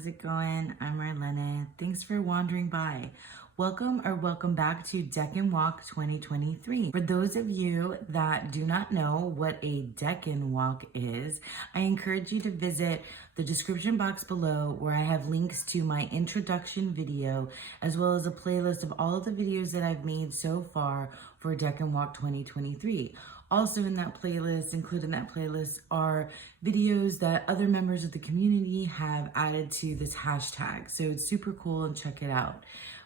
how's it going? I'm Marlene. Thanks for wandering by. Welcome or welcome back to Decan Walk 2023. For those of you that do not know what a Decan Walk is, I encourage you to visit the description box below where I have links to my introduction video as well as a playlist of all of the videos that I've made so far for Decan Walk 2023. Also in that playlist, included in that playlist, are videos that other members of the community have added to this hashtag. So it's super cool and check it out.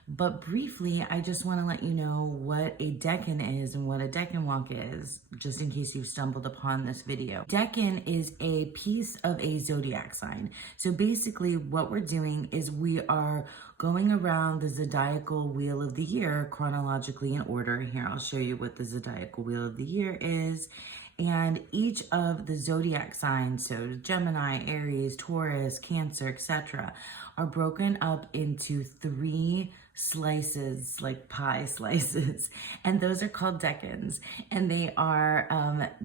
But briefly, I just want to let you know what a Decan is and what a Decan Walk is, just in case you've stumbled upon this video. Decan is a piece of a zodiac sign. So basically what we're doing is we are going around the zodiacal wheel of the year chronologically in order. Here, I'll show you what the zodiacal wheel of the year is. And each of the zodiac signs, so Gemini, Aries, Taurus, Cancer, etc., are broken up into 3 slices, like pie slices, and those are called decans, and they are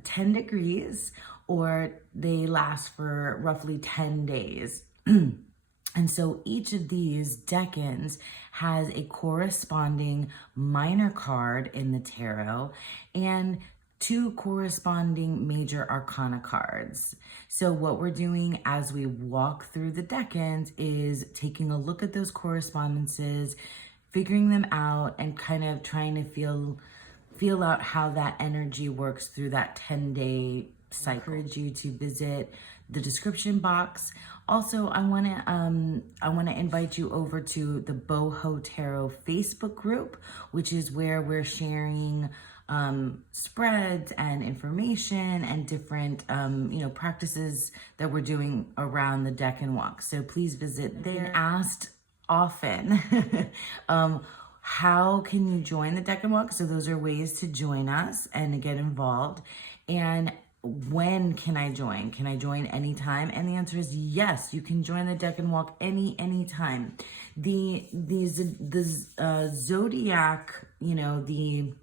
10 degrees, or they last for roughly 10 days. And so each of these decans has a corresponding minor card in the tarot and 2 corresponding major arcana cards. So what we're doing as we walk through the decans is taking a look at those correspondences, figuring them out, and kind of trying to feel out how that energy works through that 10-day cycle. I encourage you to visit the description box. Also, I want to invite you over to the Boho Tarot Facebook group, which is where we're sharing spreads and information and different practices that we're doing around the Decan Walk. So please visit there. Asked often how can you join the Decan Walk? So those are ways to join us and to get involved. And when can I join? Can I join anytime? And the answer is yes, you can join the Decan Walk anytime. The zodiac, the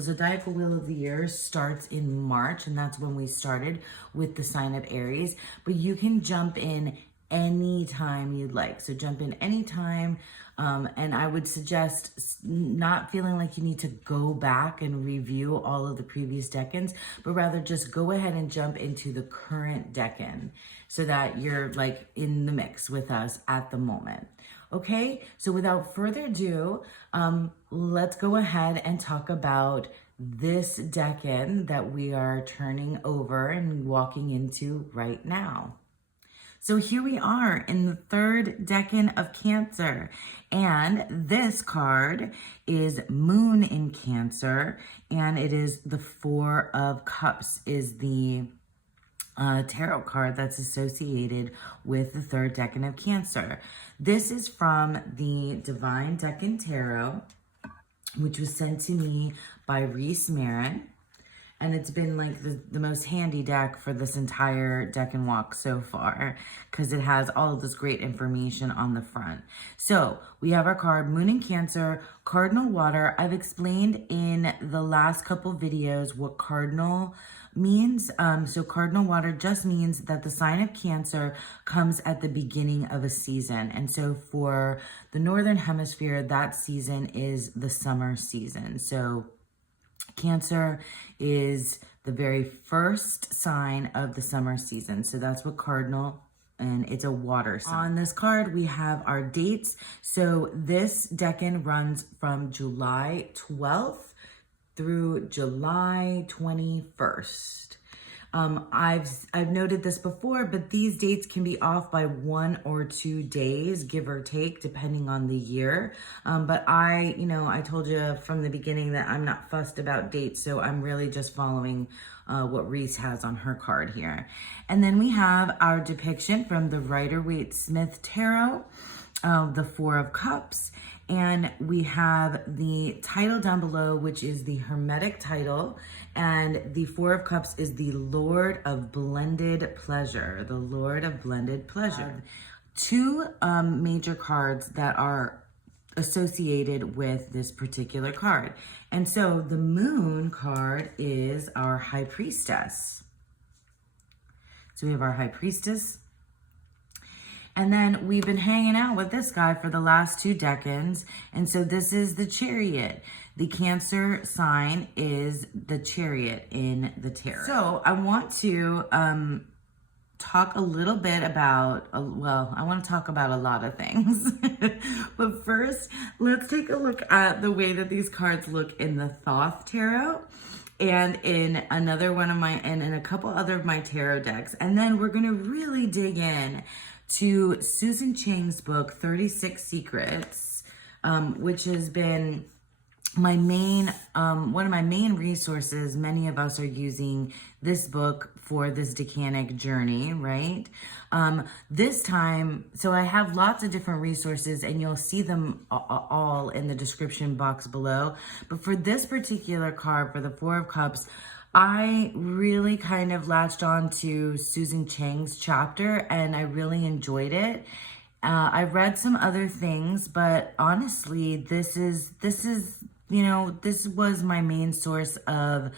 zodiacal wheel of the year starts in March, and that's when we started with the sign of Aries, but you can jump in anytime you'd like. So jump in anytime. And I would suggest not feeling like you need to go back and review all of the previous decans, but rather just go ahead and jump into the current decan so that you're like in the mix with us at the moment. Okay, so without further ado, let's go ahead and talk about this decan that we are turning over and walking into right now. So here we are in the 3rd decan of Cancer, and this card is Moon in Cancer, and it is the 4 of Cups is the tarot card that's associated with the 3rd decan of Cancer. This is from the Divine Decan Tarot, which was sent to me by Reese Marin. And it's been like the most handy deck for this entire Decan Walk so far because it has all of this great information on the front. So we have our card, Moon in Cancer, Cardinal Water. I've explained in the last couple videos what cardinal means. So cardinal water just means that the sign of Cancer comes at the beginning of a season. And so for the Northern Hemisphere, that season is the summer season. So Cancer is the very first sign of the summer season. So that's what cardinal, and it's a water sign. On this card, we have our dates. So this decan runs from July 12th through July 21st. I've noted this before, but these dates can be off by 1 or 2 days, give or take, depending on the year. But I told you from the beginning that I'm not fussed about dates, so I'm really just following what Reese has on her card here. And then we have our depiction from the Rider-Waite-Smith Tarot, the 4 of Cups. And we have the title down below, which is the Hermetic title. And the 4 of Cups is the Lord of Blended Pleasure. The Lord of Blended Pleasure. 2 major cards that are associated with this particular card. And so the Moon card is our High Priestess. So we have our High Priestess. And then we've been hanging out with this guy for the last 2 decans. And so this is the Chariot. The Cancer sign is the Chariot in the tarot. So I want to talk a little bit about, well, I want to talk about a lot of things. But first, let's take a look at the way that these cards look in the Thoth Tarot and in another one of my, and in a couple other of my tarot decks. And then we're going to really dig in to Susan Chang's book, 36 Secrets, which has been my main, one of my main resources. Many of us are using this book for this decanic journey, right? This time, so I have lots of different resources and you'll see them all in the description box below. But for this particular card, for the Four of Cups, I really kind of latched on to Susan Chang's chapter and I really enjoyed it. I've read some other things, but honestly, this is, you know, this was my main source of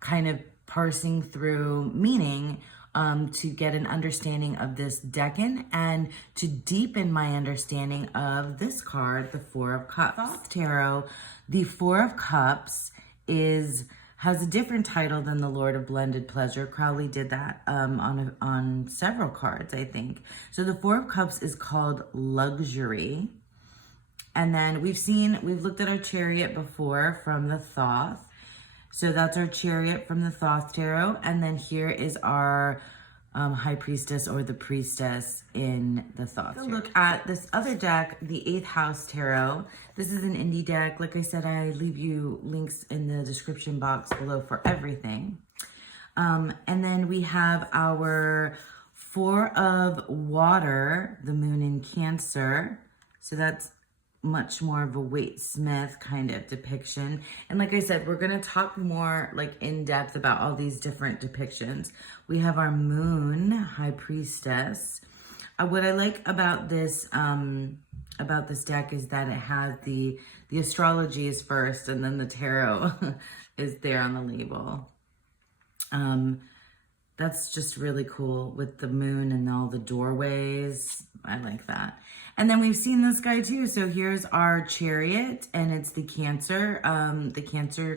kind of parsing through meaning to get an understanding of this decan and to deepen my understanding of this card, the Four of Cups. Thoth Tarot, the Four of Cups has a different title than the Lord of Blended Pleasure. Crowley did that on several cards, I think. So the Four of Cups is called Luxury. And then we've looked at our Chariot before from the Thoth. So that's our Chariot from the Thoth Tarot. And then here is our High Priestess or the Priestess in the Thoth Tarot. Look at this other deck, the 8th House Tarot. This is an indie deck. Like I said, I leave you links in the description box below for everything. And then we have our Four of Water, the Moon in Cancer. So that's much more of a Waite Smith kind of depiction. And like I said, we're going to talk more like in depth about all these different depictions. We have our Moon, High Priestess. What I like about this deck is that it has the astrology is first and then the tarot is there on the label. That's just really cool with the moon and all the doorways. I like that. And then we've seen this guy too. So here's our Chariot and it's the Cancer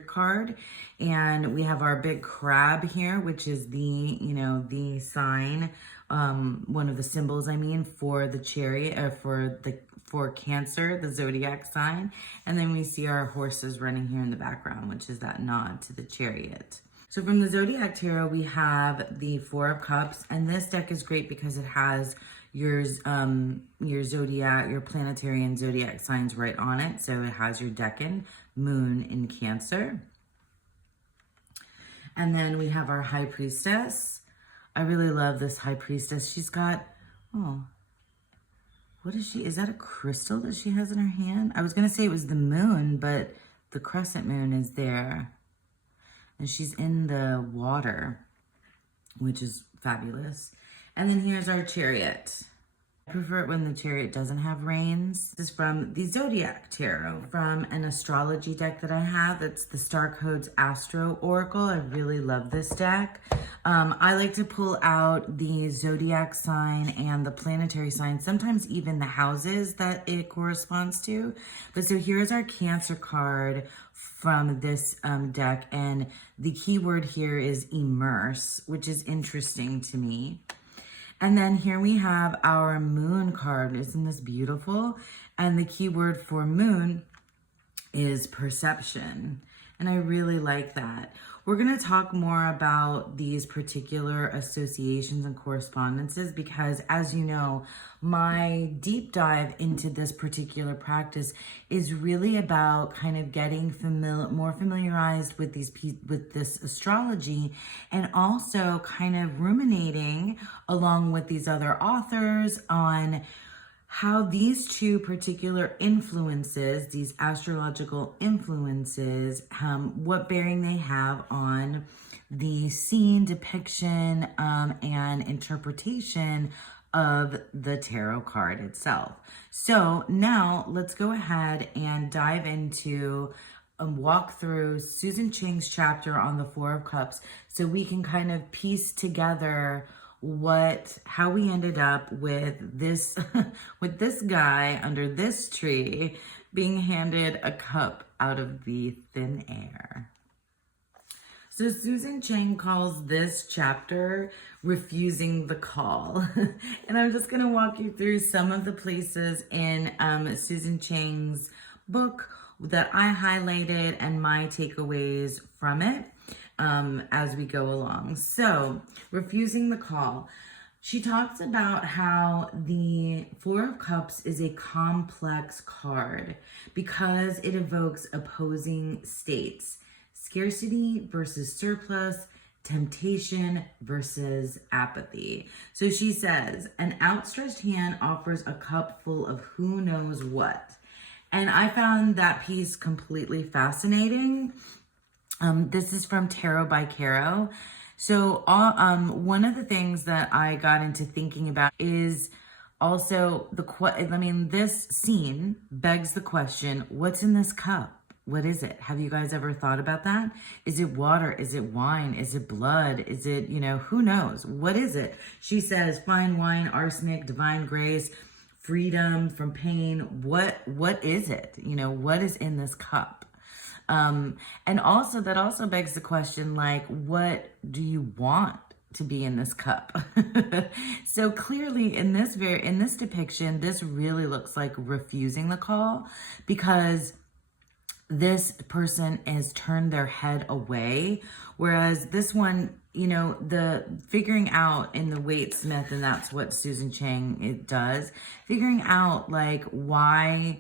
card. And we have our big crab here, which is the, you know, the sign, one of the symbols, I mean, for the Chariot, or for Cancer, the zodiac sign. And then we see our horses running here in the background, which is that nod to the Chariot. So from the Zodiac Tarot, we have the Four of Cups, and this deck is great because it has your zodiac, your planetary and zodiac signs right on it. So it has your decan, Moon in Cancer. And then we have our High Priestess. I really love this High Priestess. She's got, oh, what is she? Is that a crystal that she has in her hand? I was going to say it was the moon, but the crescent moon is there. And she's in the water, which is fabulous. And then here's our Chariot. I prefer it when the Chariot doesn't have reins. This is from the Zodiac Tarot, from an astrology deck that I have. It's the Star Codes Astro Oracle. I really love this deck. I like to pull out the zodiac sign and the planetary sign, sometimes even the houses that it corresponds to. But so here's our Cancer card from this deck, and the keyword here is immerse, which is interesting to me. And then here we have our Moon card. Isn't this beautiful? And the keyword for moon is perception. And I really like that. We're going to talk more about these particular associations and correspondences because, as you know, my deep dive into this particular practice is really about kind of getting more familiarized with this astrology, and also kind of ruminating along with these other authors on how these two particular influences, these astrological influences, what bearing they have on the scene, depiction, and interpretation of the tarot card itself. So now let's go ahead and dive into walk through Susan Chang's chapter on the Four of Cups so we can kind of piece together how we ended up with this, with this guy under this tree being handed a cup out of the thin air. So Susan Chang calls this chapter Refusing the Call. And I'm just going to walk you through some of the places in Susan Chang's book that I highlighted and my takeaways from it as we go along. So, Refusing the Call. She talks about how the Four of Cups is a complex card because it evokes opposing states. Scarcity versus surplus, temptation versus apathy. So she says, an outstretched hand offers a cup full of who knows what. And I found that piece completely fascinating. This is from Tarot by Caro. So one of the things that I got into thinking about is also this scene begs the question, what's in this cup? What is it? Have you guys ever thought about that? Is it water? Is it wine? Is it blood? Is it, who knows? What is it? She says, fine wine, arsenic, divine grace, freedom from pain. What is it? What is in this cup? And also that also begs the question, like, what do you want to be in this cup? So clearly in this depiction, this really looks like refusing the call, because this person has turned their head away, whereas this one, the figuring out in the Waite-Smith, and that's what Susan Chang does, figuring out like why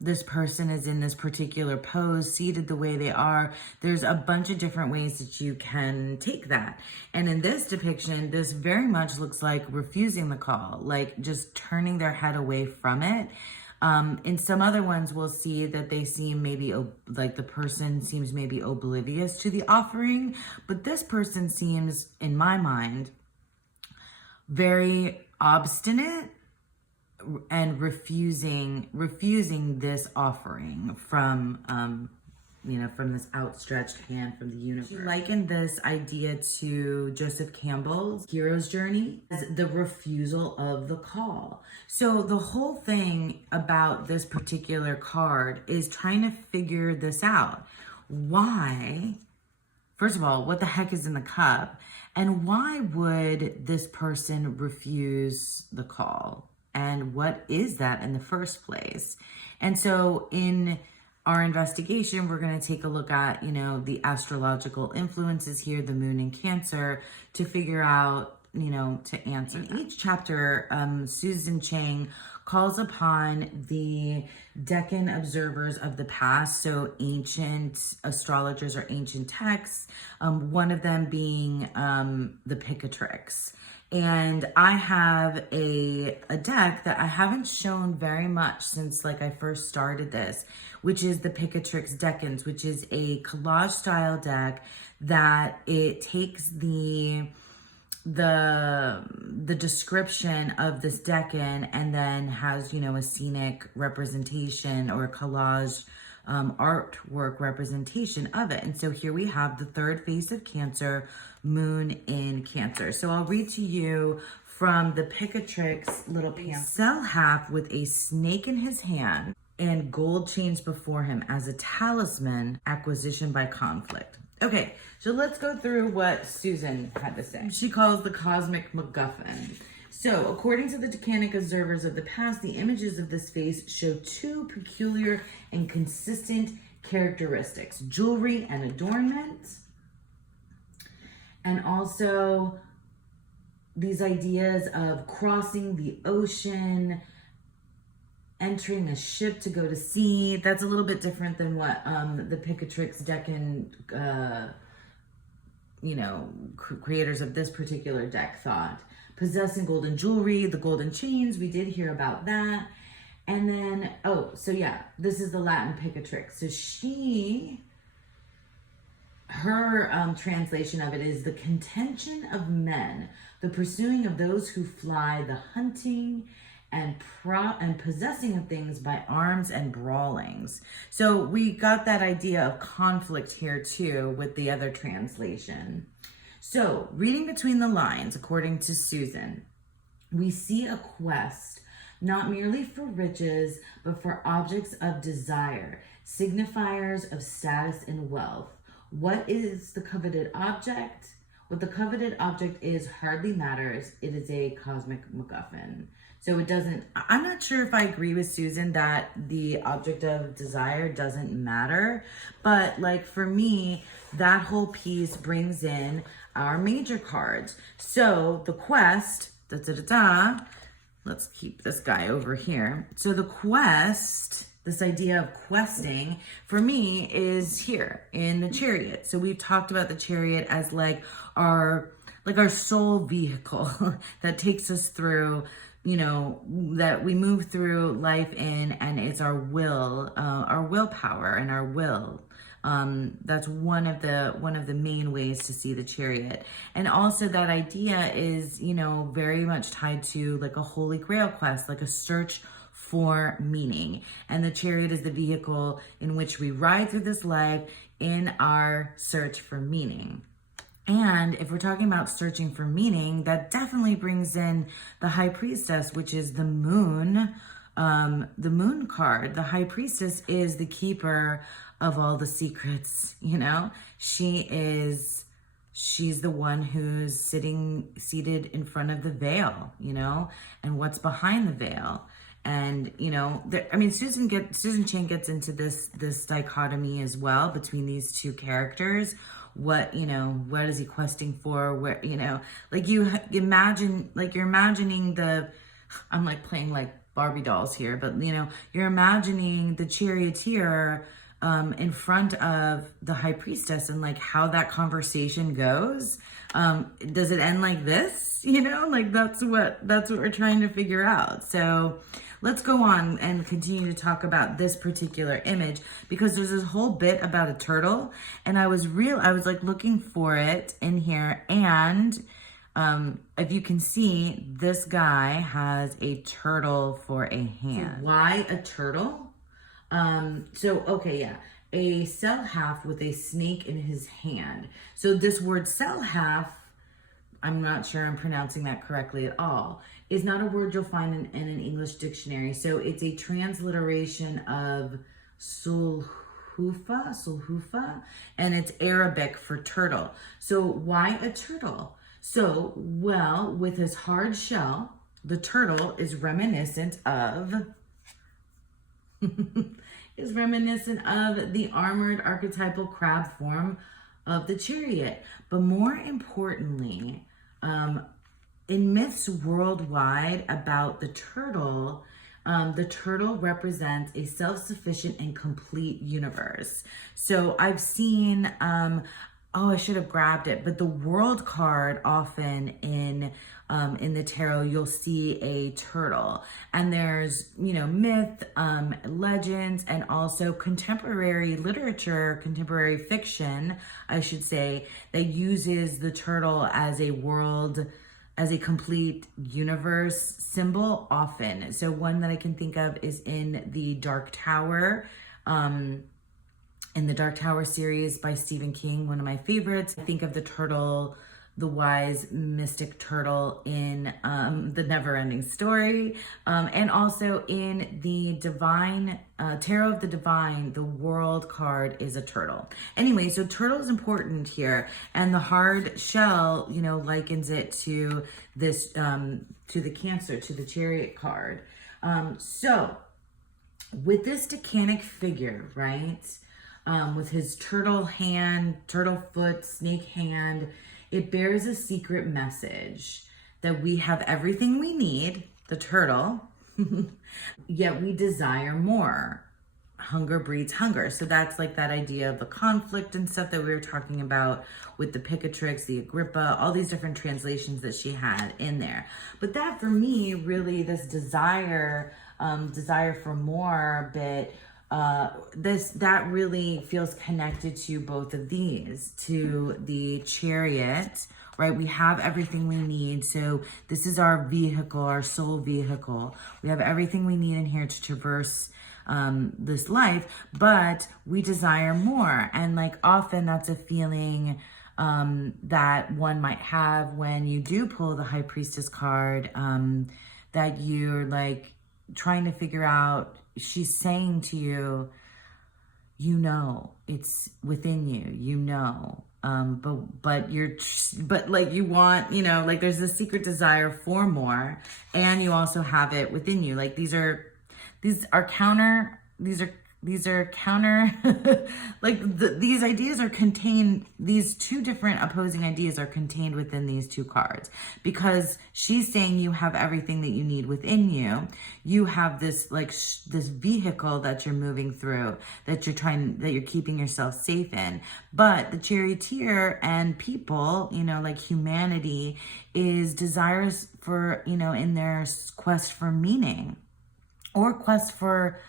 this person is in this particular pose, seated the way they are. There's a bunch of different ways that you can take that. And in this depiction, this very much looks like refusing the call, like just turning their head away from it. In some other ones, we'll see that they seem maybe like the person seems maybe oblivious to the offering, but this person seems, in my mind, very obstinate and refusing this offering from from this outstretched hand from the universe. She likened this idea to Joseph Campbell's hero's journey as the refusal of the call. So the whole thing about this particular card is trying to figure this out. Why? First of all, what the heck is in the cup? And why would this person refuse the call? And what is that in the first place? And so in our investigation, we're going to take a look at, the astrological influences here, the moon in Cancer, to figure out, to answer. In each chapter, Susan Chang calls upon the Decan observers of the past, so ancient astrologers or ancient texts, one of them being the Picatrix. And I have a deck that I haven't shown very much since I first started this, which is the Picatrix Decans, which is a collage style deck that it takes the description of this decan and then has, a scenic representation or a collage artwork representation of it. And so here we have the third face of Cancer, moon in Cancer. So I'll read to you from the Picatrix little pamphlet. Sell half with a snake in his hand and gold chains before him as a talisman, acquisition by conflict. Okay, so let's go through what Susan had to say. She calls the cosmic MacGuffin. So, according to the Decanic observers of the past, the images of this face show two peculiar and consistent characteristics: jewelry and adornment, and also these ideas of crossing the ocean, entering a ship to go to sea. That's a little bit different than what the Picatrix Decan, creators of this particular deck thought. Possessing golden jewelry, the golden chains, we did hear about that. And then, this is the Latin Picatrix. So her translation of it is the contention of men, the pursuing of those who fly, the hunting and possessing of things by arms and brawlings. So we got that idea of conflict here too with the other translation. So, reading between the lines, according to Susan, we see a quest not merely for riches, but for objects of desire, signifiers of status and wealth. What is the coveted object? What the coveted object is hardly matters. It is a cosmic MacGuffin. So it doesn't, I'm not sure if I agree with Susan that the object of desire doesn't matter, but like for me, that whole piece brings in our major cards. So the quest, let's keep this guy over here. So the quest, this idea of questing for me is here in the Chariot. So we've talked about the Chariot as like our soul vehicle that takes us through, you know, that we move through life in, and it's our will, our willpower and our will. That's one of the main ways to see the Chariot. And also that idea is, you know, very much tied to like a holy grail quest, like a search for meaning. And the Chariot is the vehicle in which we ride through this life in our search for meaning. And if we're talking about searching for meaning, that definitely brings in the High Priestess, which is the moon card. The High Priestess is the keeper of all the secrets, you know? She's the one who's seated in front of the veil, you know, and what's behind the veil. And, you know, Susan Chan gets into this dichotomy as well between these two characters. What is he questing for? Where, you know, like you're imagining I'm like playing like Barbie dolls here, but you know, you're imagining the Charioteer in front of the High Priestess and like how that conversation goes. Does it end like this? You know, like that's what we're trying to figure out. So let's go on and continue to talk about this particular image, because there's this whole bit about a turtle, and I was like looking for it in here, and if you can see, this guy has a turtle for a hand. So why a turtle? A cell half with a snake in his hand. So this word cell half, I'm not sure I'm pronouncing that correctly at all, is not a word you'll find in an English dictionary. So it's a transliteration of sulhufa, and it's Arabic for turtle. So why a turtle? So, well, with his hard shell, the turtle is reminiscent of the armored archetypal crab form of the Chariot. But more importantly, in myths worldwide about the turtle represents a self-sufficient and complete universe. So I've seen, I should have grabbed it, but the world card often in the tarot, you'll see a turtle, and there's, you know, myth, legends, and also contemporary literature, contemporary fiction, I should say, that uses the turtle as a complete universe symbol often. So one that I can think of is in the Dark Tower, in the Dark Tower series by Stephen King, one of my favorites. I think of the turtle, the wise mystic turtle in the Never-Ending Story, and also in the Divine, Tarot of the Divine, the world card is a turtle. Anyway, so turtle is important here, and the hard shell, you know, likens it to this, to the Cancer, to the Chariot card. So with this Decanic figure, right, with his turtle hand, turtle foot, snake hand, it bears a secret message that we have everything we need, the turtle, yet we desire more. Hunger breeds hunger. So that's like that idea of the conflict and stuff that we were talking about with the Picatrix, the Agrippa, all these different translations that she had in there. But that for me, really, this desire for more bit, that really feels connected to both of these, to the Chariot, right? We have everything we need. So this is our vehicle, our soul vehicle. We have everything we need in here to traverse this life, but we desire more. And like often that's a feeling that one might have when you do pull the High Priestess card, that you're like trying to figure out. She's saying to you, you know, it's within you, you know, but like you want, you know, like there's a secret desire for more, and you also have it within you. Like these are counter, like these ideas are contained, these two different opposing ideas are contained within these two cards, because she's saying you have everything that you need within you. You have this like this vehicle that you're moving through, that you're keeping yourself safe in. But the Charioteer and people, you know, like humanity is desirous for, you know, in their quest for meaning, or quest for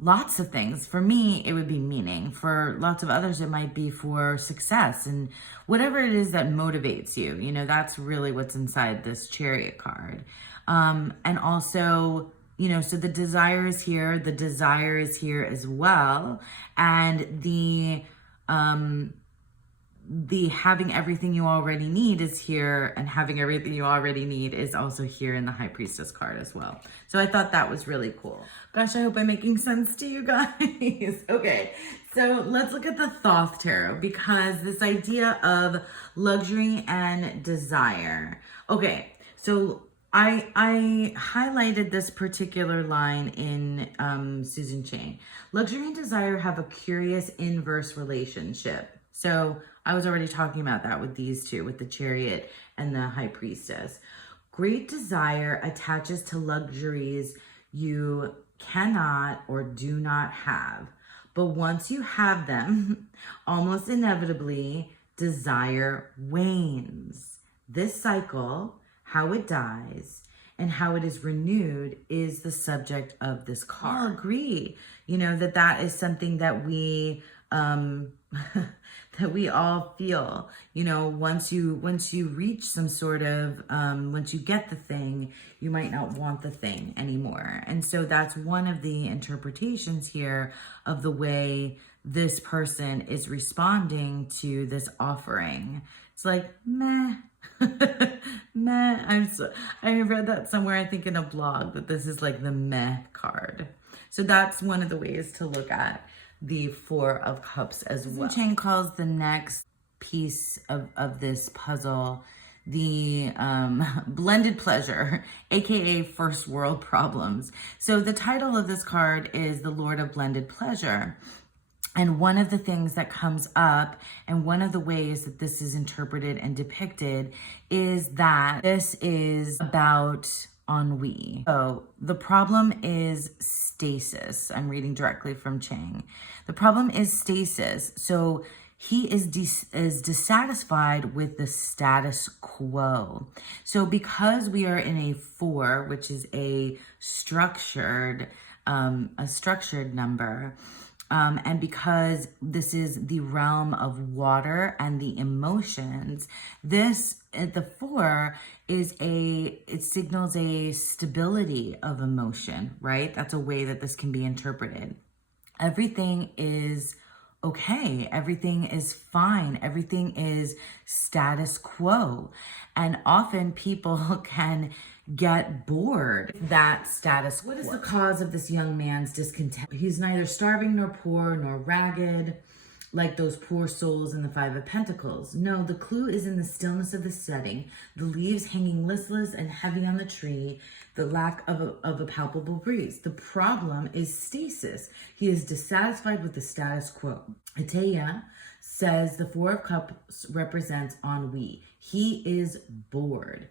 lots of things. For me, it would be meaning. For lots of others, it might be for success, and whatever it is that motivates you, you know, that's really what's inside this Chariot card. And also, you know, so the desire is here as well. And the having everything you already need is here, and having everything you already need is also here in the High Priestess card as well. So I thought that was really cool. Gosh, I hope I'm making sense to you guys. Okay, so let's look at the Thoth Tarot, because this idea of luxury and desire. Okay, so I highlighted this particular line in Susan Chang. Luxury and desire have a curious inverse relationship. So I was already talking about that with these two, with the Chariot and the High Priestess. Great desire attaches to luxuries you cannot or do not have. But once you have them, almost inevitably, desire wanes. This cycle, how it dies and how it is renewed, is the subject of this card. I'll agree, you know, that is something that we that we all feel, you know, once you reach some sort of, once you get the thing, you might not want the thing anymore. And so that's one of the interpretations here of the way this person is responding to this offering. It's like, meh, meh. I read that somewhere, I think in a blog, that this is like the meh card. So that's one of the ways to look at the Four of Cups as well. Chang calls the next piece of this puzzle the blended pleasure, aka first world problems. So the title of this card is the Lord of Blended Pleasure. And one of the things that comes up, and one of the ways that this is interpreted and depicted, is that this is about ennui. So the problem is stasis. I'm reading directly from Chang. The problem is stasis. So he is dissatisfied with the status quo. So because we are in a 4, which is a structured number, and because this is the realm of water and the emotions, the 4 it signals a stability of emotion, right? That's a way that this can be interpreted. Everything is okay. Everything is fine. Everything is status quo. And often people can get bored with that status quo. What is the cause of this young man's discontent? He's neither starving nor poor nor ragged, like those poor souls in the 5 of Pentacles. No, the clue is in the stillness of the setting, the leaves hanging listless and heavy on the tree, the lack of a palpable breeze. The problem is stasis. He is dissatisfied with the status quo. Ateya says the 4 of Cups represents ennui. He is bored.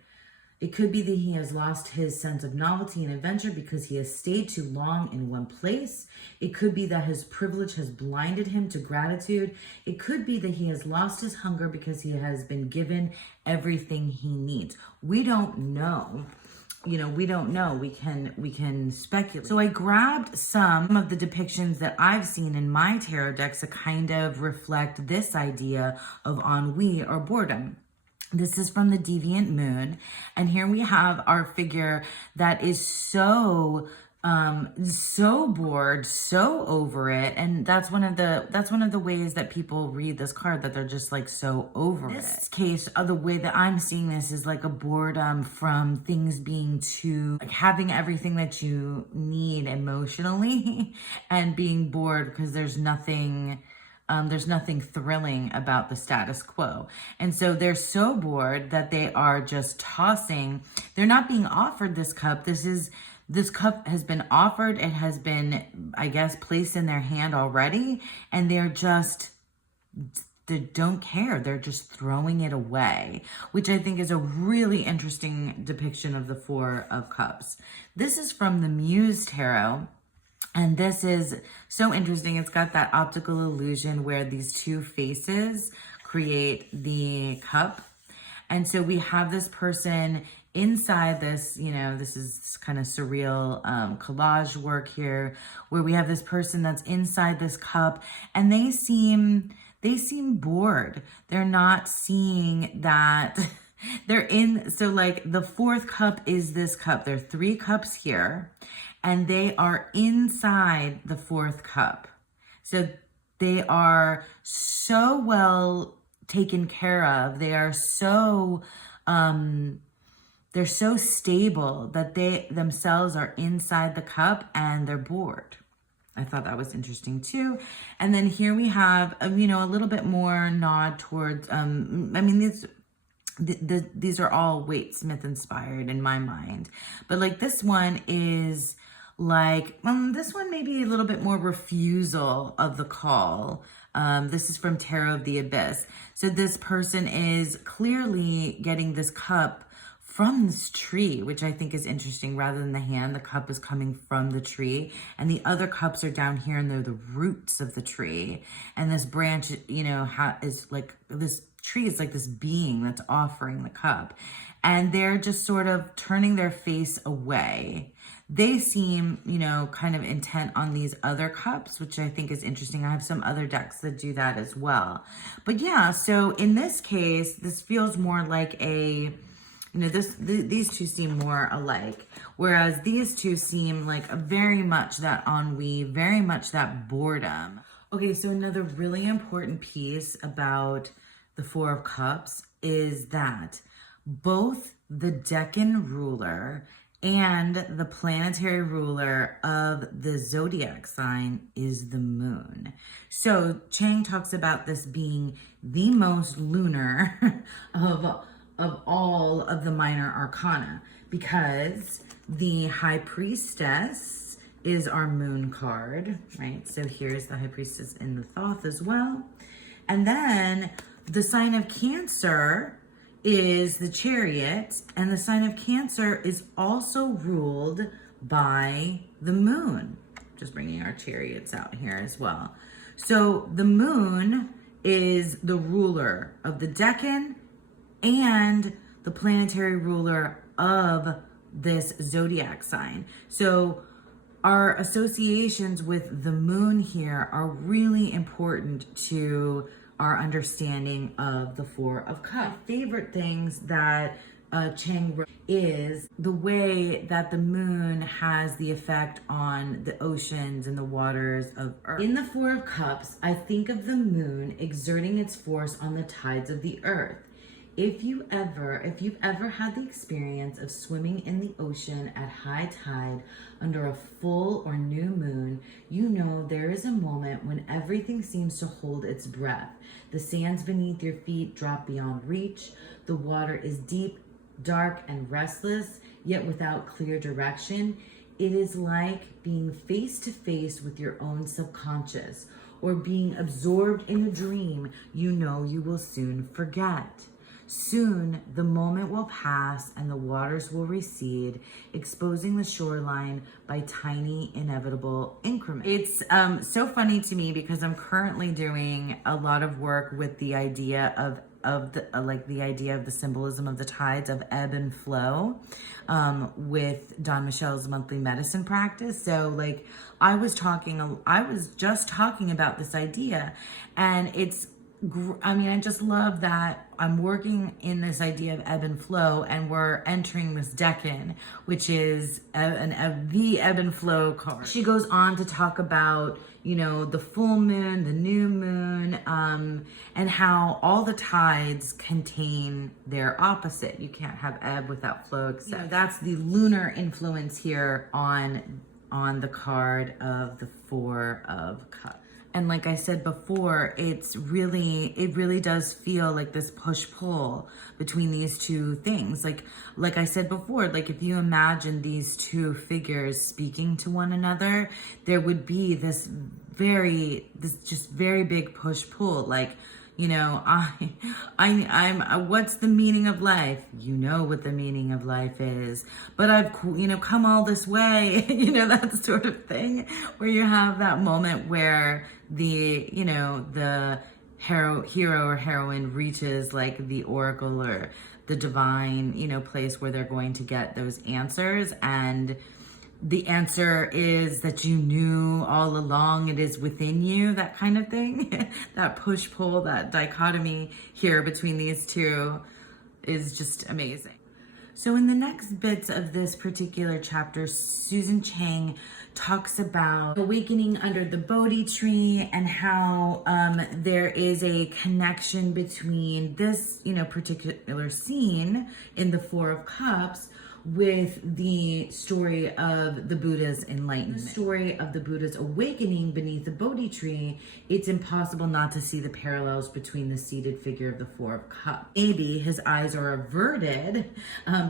It could be that he has lost his sense of novelty and adventure because he has stayed too long in one place. It could be that his privilege has blinded him to gratitude. It could be that he has lost his hunger because he has been given everything he needs. We don't know. You know, we don't know. We can speculate. So I grabbed some of the depictions that I've seen in my tarot decks to kind of reflect this idea of ennui or boredom. This is from the Deviant Moon. And here we have our figure that is so So bored, so over it. And that's one of the ways that people read this card, that they're just like so over it. In this case, the way that I'm seeing this is like a boredom from things being too, like having everything that you need emotionally and being bored because there's nothing thrilling about the status quo. And so they're so bored that they are just tossing. They're not being offered this cup. This cup has been offered. It has been, I guess, placed in their hand already. And they don't care. They're just throwing it away, which I think is a really interesting depiction of the Four of Cups. This is from the Muse Tarot. And this is so interesting. It's got that optical illusion where these two faces create the cup. And so we have this person inside this, this is kind of surreal collage work here, where we have this person that's inside this cup, and they seem bored. They're not seeing that they're in. So like the fourth cup is this cup. There are 3 cups here, and they are inside the fourth cup. So they are so well taken care of. They are so, they're so stable that they themselves are inside the cup and they're bored. I thought that was interesting too. And then here we have, a little bit more nod towards, these are all Waite Smith inspired in my mind. But like this one is like, this one may be a little bit more refusal of the call. This is from Tarot of the Abyss. So this person is clearly getting this cup from this tree, which I think is interesting. Rather than the hand, the cup is coming from the tree, and the other cups are down here, and they're the roots of the tree. And this branch, is like, this tree is like this being that's offering the cup, and they're just sort of turning their face away. They seem, kind of intent on these other cups, which I think is interesting. I have some other decks that do that as well. But yeah, so in this case, this feels more like a, these two seem more alike, whereas these two seem like very much that ennui, very much that boredom. Okay, so another really important piece about the Four of Cups is that both the Decan ruler and the planetary ruler of the zodiac sign is the moon. So Chang talks about this being the most lunar of all of the minor arcana, because the High Priestess is our moon card, right? So here's the High Priestess in the Thoth as well. And then the sign of Cancer is the Chariot, and the sign of Cancer is also ruled by the moon. Just bringing our chariots out here as well. So the moon is the ruler of the Decan and the planetary ruler of this zodiac sign. So our associations with the moon here are really important to our understanding of the Four of Cups. My favorite things that Chang wrote is the way that the moon has the effect on the oceans and the waters of Earth. In the Four of Cups, I think of the moon exerting its force on the tides of the earth. If you've ever had the experience of swimming in the ocean at high tide under a full or new moon, you know there is a moment when everything seems to hold its breath. The sands beneath your feet drop beyond reach. The water is deep, dark, and restless, yet without clear direction. It is like being face to face with your own subconscious, or being absorbed in a dream you know you will soon forget. Soon, the moment will pass and the waters will recede, exposing the shoreline by tiny, inevitable increments. It's so funny to me because I'm currently doing a lot of work with the idea of the symbolism of the tides of ebb and flow with Don Michelle's monthly medicine practice. So I was just talking about this idea, and it's I mean, I just love that I'm working in this idea of ebb and flow, and we're entering this Decan, which is the ebb and flow card. She goes on to talk about, you know, the full moon, the new moon, and how all the tides contain their opposite. You can't have ebb without flow, except, you know, that's the lunar influence here on the card of the Four of Cups. And like I said before, it really does feel like this push-pull between these two things. Like I said before, like if you imagine these two figures speaking to one another, there would be this just very big push-pull. Like, you know, I'm what's the meaning of life? You know what the meaning of life is, but I've, you know, come all this way, you know, that sort of thing, where you have that moment where the, you know, the hero or heroine reaches like the oracle or the divine, you know, place where they're going to get those answers, and the answer is that you knew all along, it is within you, that kind of thing. That push-pull, that dichotomy here between these two is just amazing. So in the next bits of this particular chapter, Susan Chang talks about awakening under the Bodhi tree and how there is a connection between this, you know, particular scene in the Four of Cups with the story of the Buddha's enlightenment. The story of the Buddha's awakening beneath the Bodhi tree, it's impossible not to see the parallels between the seated figure of the Four of Cups. Maybe his eyes are averted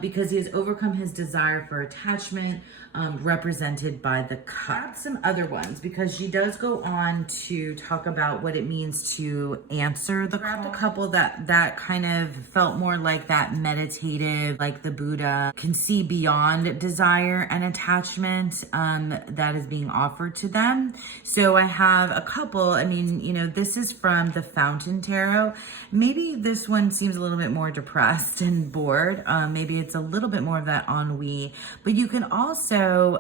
because he has overcome his desire for attachment, represented by the cup. Some other ones, because she does go on to talk about what it means to answer the call. Grabbed a couple that kind of felt more like that meditative, like the Buddha can see beyond desire and attachment that is being offered to them. So I have a couple. I mean, you know, this is from the Fountain Tarot. Maybe this one seems a little bit more depressed and bored. Maybe it's a little bit more of that ennui, but you can also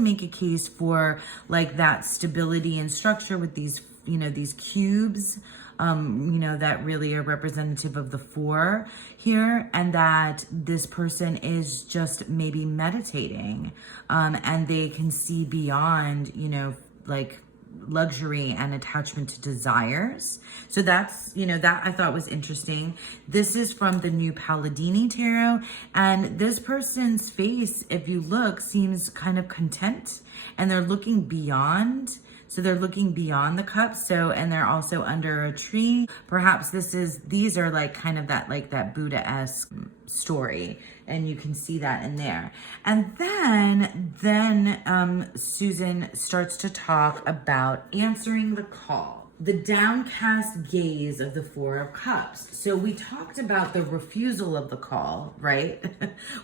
make a case for like that stability and structure with these, you know, these cubes, you know, that really are representative of the four here, and that this person is just maybe meditating, and they can see beyond, you know, like luxury and attachment to desires. So that's, you know, that I thought was interesting. This is from the New Palladini Tarot, and this person's face, if you look, seems kind of content, and they're looking beyond. So they're looking beyond the cups. So, and they're also under a tree. Perhaps these are like kind of that, like that Buddha-esque story. And you can see that in there. And then Susan starts to talk about answering the call. The downcast gaze of the Four of Cups. So we talked about the refusal of the call, right?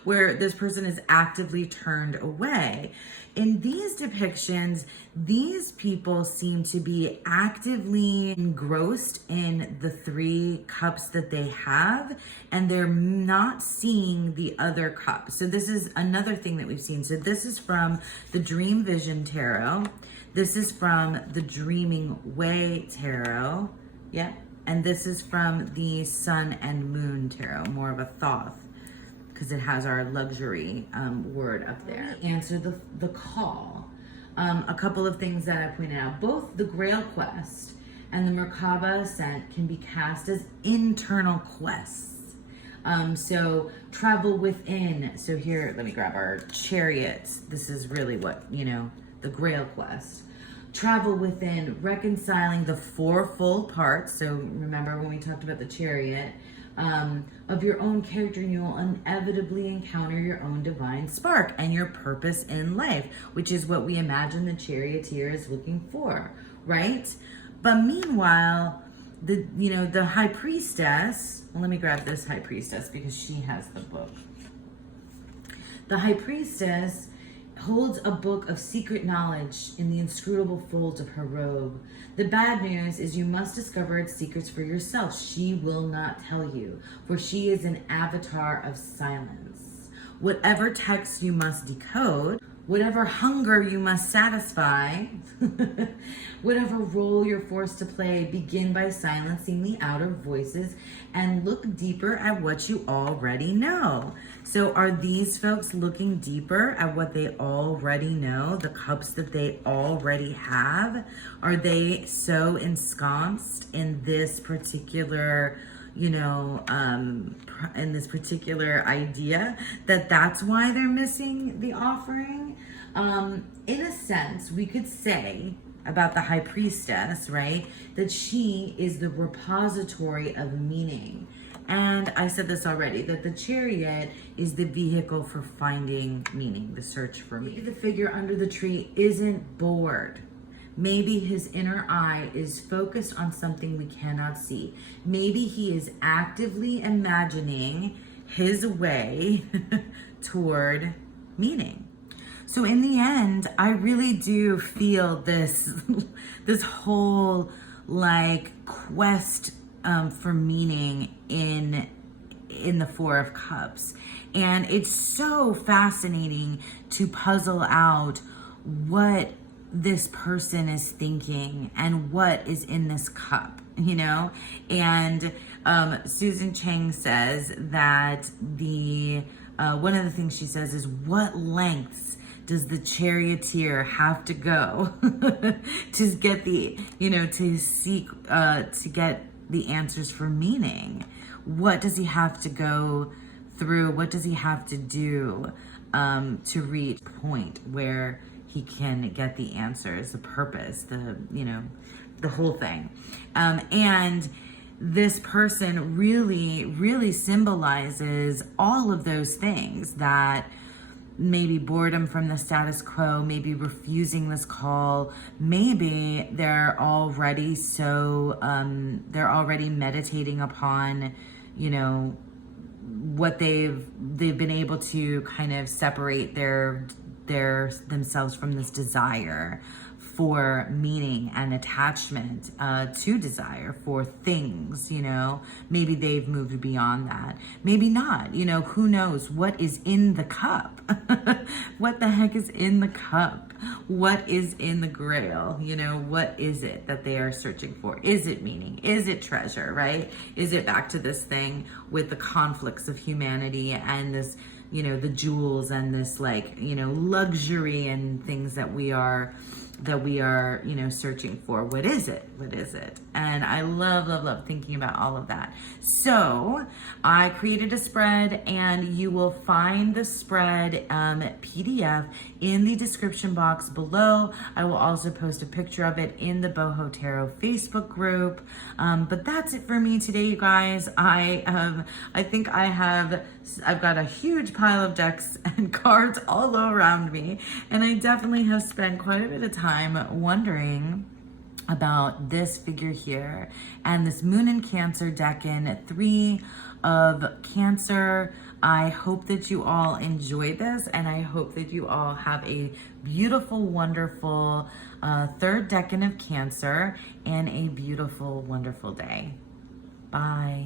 Where this person is actively turned away. In these depictions, these people seem to be actively engrossed in the three cups that they have, and they're not seeing the other cup. So this is another thing that we've seen. So this is from the Dream Vision Tarot. This is from the Dreaming Way Tarot. Yeah. And this is from the Sun and Moon Tarot, more of a Thoth, because it has our luxury word up there. Answer the call. A couple of things that I pointed out. Both the Grail Quest and the Merkaba Ascent can be cast as internal quests. So travel within. So here, let me grab our Chariot. This is really what, you know, the Grail Quest. Travel within, reconciling the fourfold parts. So remember when we talked about the Chariot, of your own character, and you will inevitably encounter your own divine spark and your purpose in life, which is what we imagine the Charioteer is looking for, right? But meanwhile, the High Priestess, well, let me grab this High Priestess because she has the book. The High Priestess holds a book of secret knowledge in the inscrutable folds of her robe. The bad news is you must discover its secrets for yourself. She will not tell you, for she is an avatar of silence. Whatever text you must decode, Whatever hunger you must satisfy, whatever role you're forced to play, begin by silencing the outer voices and look deeper at what you already know. So are these folks looking deeper at what they already know, the cups that they already have? Are they so ensconced in this particular in this particular idea that that's why they're missing the offering? In a sense, we could say about the High Priestess, right, that she is the repository of meaning. And I said this already, that the Chariot is the vehicle for finding meaning, the search for meaning. Maybe the figure under the tree isn't bored. Maybe his inner eye is focused on something we cannot see. Maybe he is actively imagining his way toward meaning. So in the end, I really do feel this whole like quest for meaning in the Four of Cups. And it's so fascinating to puzzle out what this person is thinking and what is in this cup, and Susan Chang says that one of the things she says is, what lengths does the charioteer have to go to get to get the answers for meaning? What does he have to go through? What does he have to do to reach a point where he can get the answers, the purpose, the whole thing? And this person really, really symbolizes all of those things, that maybe boredom from the status quo, maybe refusing this call, maybe they're already meditating upon, what they've been able to kind of separate themselves from this desire for meaning and attachment to desire for things. Maybe they've moved beyond that, maybe not. Who knows what is in the cup? What the heck is in the cup? What is in the grail? What is it that they are searching for? Is it meaning? Is it treasure, right? Is it back to this thing with the conflicts of humanity and this, the jewels and this luxury and things that we are searching for? What is it? And I love thinking about all of that. So I created a spread, and you will find the spread PDF in the description box below. I will also post a picture of it in the Boho Tarot Facebook group. But that's it for me today, you guys. I've got a huge pile of decks and cards all around me, and I definitely have spent quite a bit of time wondering about this figure here and this Moon in Cancer Decan, 3 of Cancer. I hope that you all enjoyed this, and I hope that you all have a beautiful, wonderful 3rd Decan of Cancer and a beautiful, wonderful day. Bye.